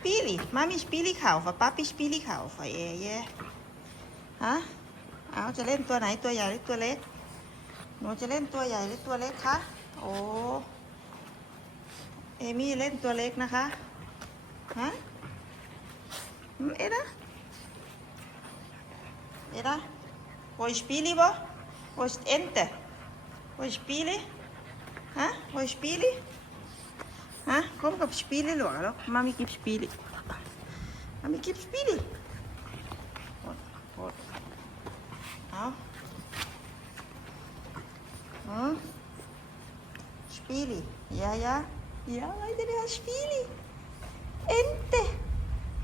Spiele. Mami Spiele ข่าวฝาป้าปิ Spiele ข่าวฝาเอเย่ฮะ เอาจะเล่นตัวไหนตัวใหญ่หรือตัวเล็ก หนูจะเล่นตัวใหญ่หรือตัวเล็กคะ โอ้ เอมี่เล่นตัวเล็กนะคะ ฮะ เอ็ดะเอ็ดะ Wil je spelen, bo? Wil je het enten? Wil je spelen? Huh? Wil je? Hä? Komm, gib Spieli, schau. schau. Mami gibt Spieli. Mami gibt Spieli. Gut, gut. Au. Hm? Spieli. Ja, ja. Ja, Leute, der hat Spieli. Ente.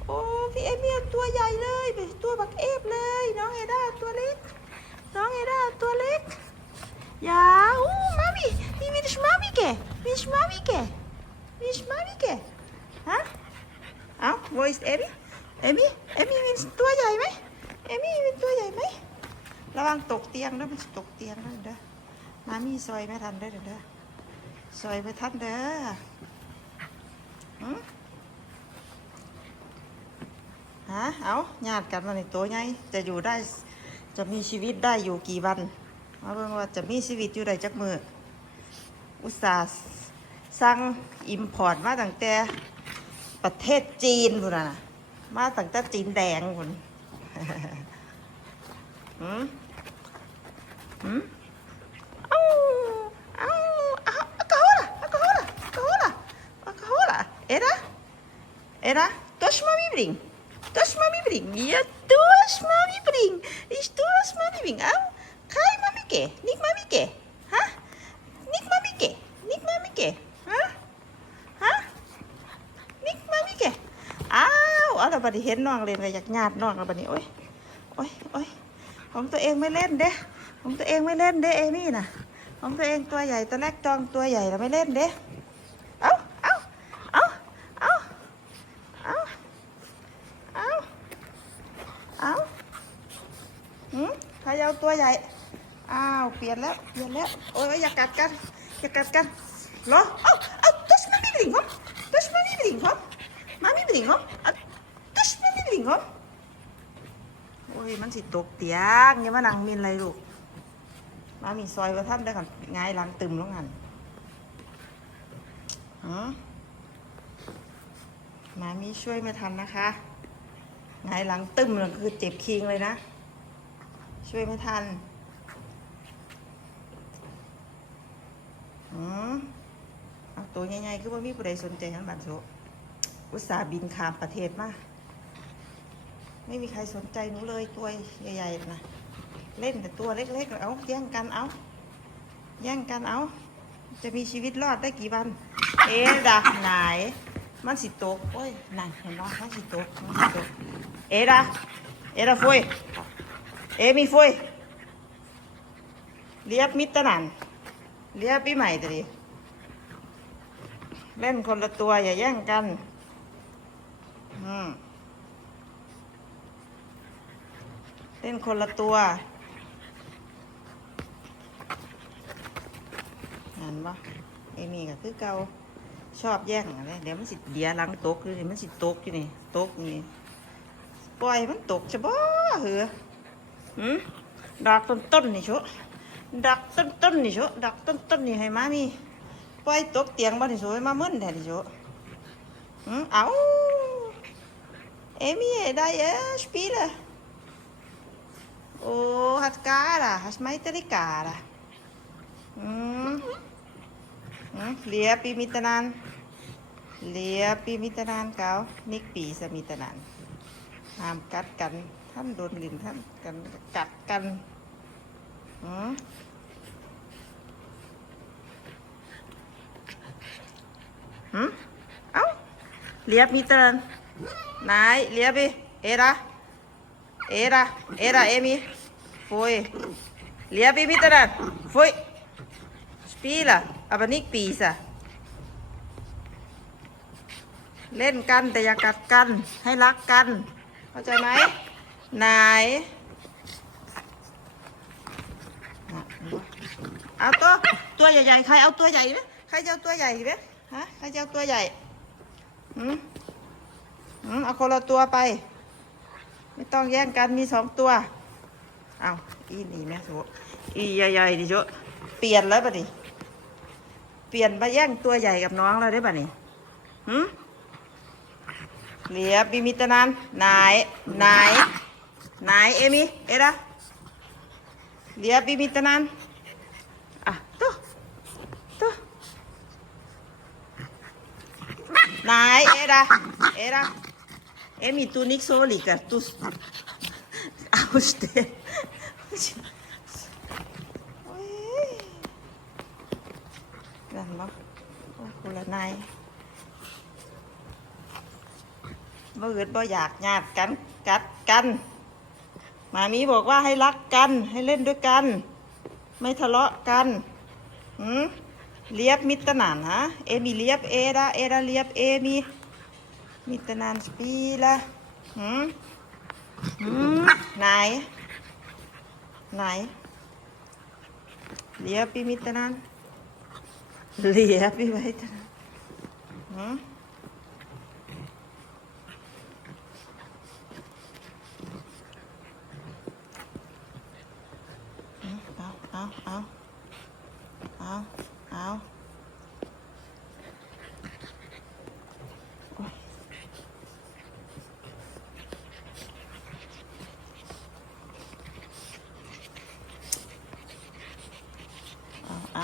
โอ้พี่เอมี่เอาตัวใหญ่เลยเป็นตัวบักเอฟเลย น้องเอด้าตัวเล็ก น้องเอด้าตัวเล็กอย่าอู้มามีพี่วิชมามีแกวิชมามีแกวิช มามีแกฮะเอา wo ist เอมี่เอมี่เอมี่มีตัวใหญ่ไหมเอมี่มีตัวใหญ่ไหมระวังตกเตียงนะมันจะตกเตียงนะเด้อมามีซอยไม่ทันเด้อเด้อซอยไม่ทันเด้อหืมฮะเอาญาติกันมาในตัวไงจะอยู่ได้จะมีชีวิตได้อยู่กี่วันมาเบิ่งว่าจะมีชีวิตอยู่ได้จักมืออุตส่าห์ สั่งอิมพอร์ตมาตั้งแต่ประเทศจีนพุ่นะมาตั้งแต่จีนแดงพุ่นหืมอืมอ้าวอ้าวอาอะกะโฮล่ะอะกะโฮล่ะอะกะโฮล่ะอะกะโฮล่ะเอ๊ะนะเอ๊ะนะตัวชมามีบริงตัวชมามีบริงเยอะตัวชมามีบริงอีสตัวชมามีบริงเอาใครมาไม่เก๋นิกมาไม่เก๋ฮะนิกมาไม่เก๋นิกมาไม่เก๋ ฮะฮะนิ๊กมาวเอาละบัดนี้เห็นน้องเล่นก็อยากญาติน้องแล้วบัดนี้โอ้ยโอ้ยโอ้ยของตัวเองไม่เล่นเด้ของตัวเองไม่เล่นเด้เอมี่น่ะ ของตัวเองตัวใหญ่ตัวแรกจองตัวใหญ่แล้วไม่เล่นเด้เอาเอาเอาเอาเอาเอาเอาหืมใครเอาตัวใหญ่อ้าวเปลี่ยนแล้วเปลี่ยนแล้วโอ้ยอย่ากัดกันอย่ากัดกัน เหรอเอาเอาตัชมามีบลิงครับตัชมามีบลิงครับมามีบลิงครับตัชมามีบลิงครับโอ้ยมันสิตกเตียงอย่ามานั่งมินอะไรลูกมามีซอยว่าท่านได้ก่อนไงายหลังตึมแล้วงันหือมามีช่วยไม่ทันนะคะไงายหลังตึมเลยคือเจ็บคิงเลยนะ ช่วยไม่ทันอืมเอา ตัวใหญ่ๆคือว่ามีผู้ใดสนใจทั้งบัตรโซอุตสาห์บินข้ามประเทศมาไม่มีใครสนใจหนูเลยตัวใหญ่ๆนะเล่นแต่ตัวเล็กๆเอาแย่งกันเอาแย่งกันเอา จะมีชีวิตรอดได้กี่วัน เอ๊ะดะไหน มันสิตกโอ้ยนั่นเห็นบ่มันสิตกมันสิตกเอ๊ะดะเอ๊ะดะฟุยเอ๊ะมีฟุยเรียบมิตรนันเรียบปีใหม่ตัวดิ เล่นคนละตัวอย่าแย่งกัน อืมเล่นคนละตัวนั่นบ่เอมี่ก็คือเกาชอบแย่งอะไรเดี๋ยวมันสิเดียหลังตกเลยเดี๋ยวมันสิตกอยู่นี่ตกนี่ปล่อยมันตกจะบ่เหรอหืมดอกต้นต้นนี่ชัวดอกต้นต้นนี่ชัวดอกต้นต้นนี่ให้มามี ปล่อยตกเตียงบ่นี่ชัวให้มามึนแทนนี่ชัวหืมเอาเอมี่ได้เอสปีละโอ้ฮัตการะฮัสไม่ตริการะอืม Hmm, Liepi mitanan. Liepi mitanan kau. Nikpi sa mitanan. ห้ามกัดกันท่านโดนลินท่านกันกัดกันหืม หืมเอ้าเลียบมีเตรันนายเลียบดิเอราเอราเอราเอมีฟุยเลียบมีตรันฟุย Spila, aber nicht Pisa. เล่นกันแต่อย่ากัดกันให้รักกัน เข้าใจไหมนายเอาตัวตัวใหญ่ๆใครเอาตัวใหญ่ไหมใครจะเอาตัวใหญ่ไหม ฮะใครจะเอาตัวใหญ่หืมอืมเอาคนละตัวไป ไม่ต้องแย่งกันมีสองตัว เอาอีนี่แม่โสอีใหญ่ๆดิโจเปลี่ยนแล้วปะนี่เปลี่ยนมาแย่งตัวใหญ่กับน้องแล้วได้ปะนี่หืมเหลียบบิมิตนันไหนไหนไหนเอมี่เอ็ดะเหลียบบิมิตนันอะตัวตัว ไหนเอ็ดะเอ็ดะ Emi, tu niks olika. Tu... Auste. Oi. นั่นบ่โอ้คุณละนายบ่อึดบ่อยากญาติกันกัดกันมามีบอกว่าให้รักกันให้เล่นด้วยกัน ไม่ทะเลาะกันหืม เลียบเอดาเอดาเลียบเอมี Mitenan spelen. Hm? Hm? Nej. Nej. Leer vi mitenan? Leer vi mitenan? Hm? Hm,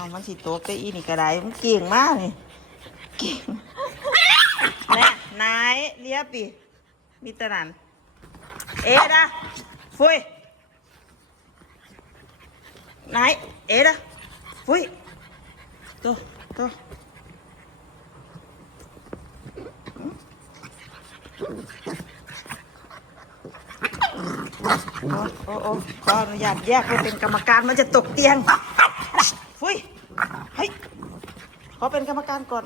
เอาเอามันสิโตกไปอีนี่ก็ได้มันเก่งมากนี่เก่งแน่นายเลียปีมีตะนันเอ็ดะฟุยนายเอ็ดะฟุยโตโตโอ้โอ้โอ้ขออนุญาตแยกไปเป็นกรรมการมันจะตกเตียง ฟุยเฮ้ย ขอเป็นกรรมการก่อน